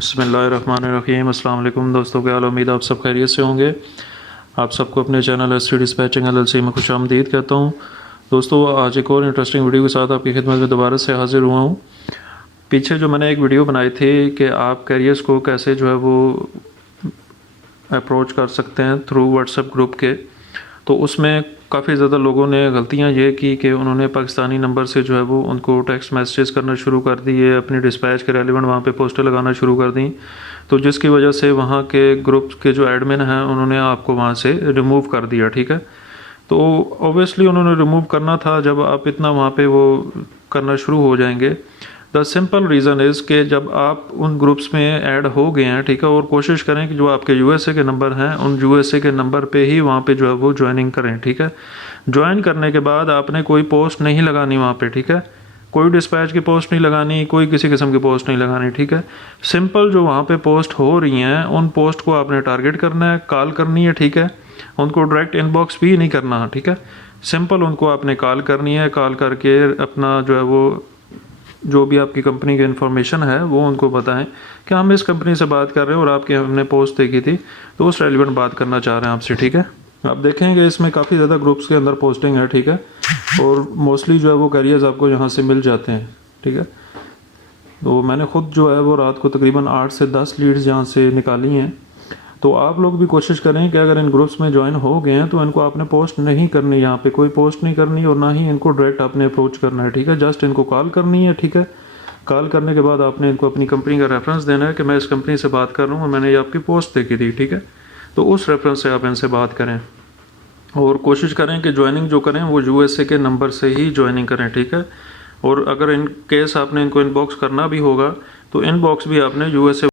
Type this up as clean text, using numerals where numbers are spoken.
बिस्मिल्लाहिर्रहमानिर्रहीम। अस्सलाम वालेकुम दोस्तों, क्या हाल? उम्मीद आप सब खैरियत से होंगे। आप सबको अपने चैनल एसटी डिस्पैचिंग एलएलसी में खुश आमदीद कहता हूँ। दोस्तों, आज एक और इंटरेस्टिंग वीडियो के साथ आपकी खिदमत में दोबारा से हाजिर हुआ हूँ। पीछे जो मैंने एक वीडियो बनाई थी कि आप कैरियर्स को कैसे जो है वो अप्रोच कर सकते हैं थ्रू व्हाट्सएप ग्रुप के, तो उसमें काफ़ी ज़्यादा लोगों ने गलतियां ये की कि उन्होंने पाकिस्तानी नंबर से जो है वो उनको टेक्स्ट मैसेजेस करना शुरू कर दिए, अपनी डिस्पैच के रेलिवेंट वहाँ पे पोस्टर लगाना शुरू कर दी, तो जिसकी वजह से वहाँ के ग्रुप के जो एडमिन हैं उन्होंने आपको वहाँ से रिमूव कर दिया। ठीक है, तो ऑब्वियसली उन्होंने रिमूव करना था। जब आप इतना वहाँ पे वो करना शुरू हो जाएंगे, द सिंपल रीज़न इज़ कि जब आप उन ग्रुप्स में ऐड हो गए हैं, ठीक है, और कोशिश करें कि जो आपके यूएसए के नंबर हैं उन यूएसए के नंबर पे ही वहाँ पे जो है वो ज्वाइनिंग करें। ठीक है, ज्वाइन करने के बाद आपने कोई पोस्ट नहीं लगानी वहाँ पे। ठीक है, कोई डिस्पैच की पोस्ट नहीं लगानी, कोई किसी किस्म की पोस्ट नहीं लगानी। ठीक है, सिंपल जो वहाँ पे पोस्ट हो रही हैं उन पोस्ट को आपने टारगेट करना है, कॉल करनी है। ठीक है, उनको डायरेक्ट इनबॉक्स भी नहीं करना। ठीक है, सिंपल उनको आपने कॉल करनी है, कॉल करके अपना जो है वो जो भी आपकी कंपनी की इन्फॉर्मेशन है वो उनको बताएं कि हम इस कंपनी से बात कर रहे हैं और आपकी हमने पोस्ट देखी थी, तो उस रेलिवेंट बात करना चाह रहे हैं आपसे। ठीक है, आप देखेंगे इसमें काफ़ी ज़्यादा ग्रुप्स के अंदर पोस्टिंग है। ठीक है, और मोस्टली जो है वो कैरियर्स आपको यहाँ से मिल जाते हैं। ठीक है, तो मैंने ख़ुद जो है वो रात को तकरीबन 8 से 10 लीड्स यहाँ से निकाली हैं। तो आप लोग भी कोशिश करें कि अगर इन ग्रुप्स में ज्वाइन हो गए हैं तो इनको आपने पोस्ट नहीं करनी, यहाँ पे कोई पोस्ट नहीं करनी और ना ही इनको डायरेक्ट आपने अप्रोच करना है। ठीक है, जस्ट इनको कॉल करनी है। ठीक है, कॉल करने के बाद आपने इनको अपनी कंपनी का रेफरेंस देना है कि मैं इस कंपनी से बात कर रहा हूँ और मैंने ये आपकी पोस्ट देखी थी। ठीक है, तो उस रेफरेंस से आप इनसे बात करें और कोशिश करें कि ज्वाइनिंग जो करें वो यूएसए के नंबर से ही ज्वाइनिंग करें। ठीक है, और अगर इन केस आपने इनको इनबॉक्स करना भी होगा तो इनबॉक्स भी आपने यूएसए